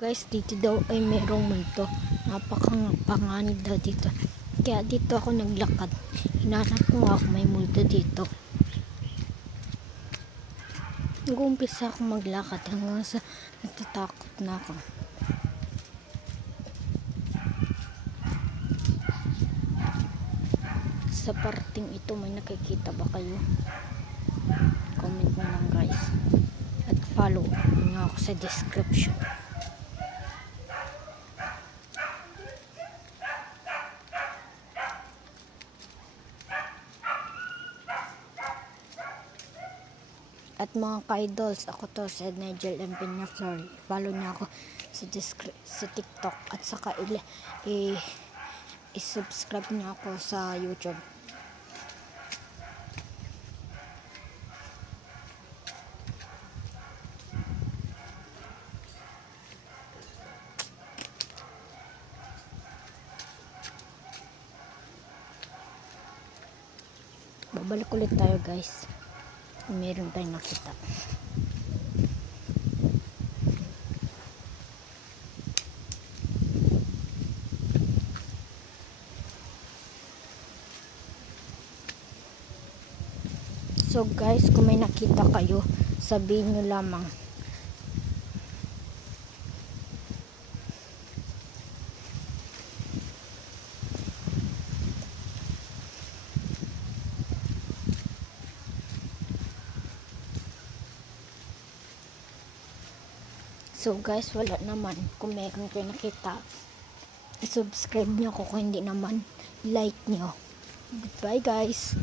Guys, dito daw ay merong multo. Napakapanganib daw dito. Kaya dito ako naglakad. Hinanap ko nga ako may multo dito. Nag-uumpisa ako maglakad hanggang sa natatakot na ako. Sa parting ito may nakikita ba kayo? Comment mo lang guys. At follow nga ako sa description. At mga ka-idols, ako to si Nigel M. Peñaflor. Follow niya ako sa TikTok at saka i-subscribe niya ako sa YouTube. Babalik ulit tayo guys. Meron tayong nakita. So guys, kung may nakita kayo, sabihin nyo lamang. So guys, wala naman. Kung meron kayo nakita, i-subscribe nyo ako. Kung hindi naman, like nyo. Goodbye guys.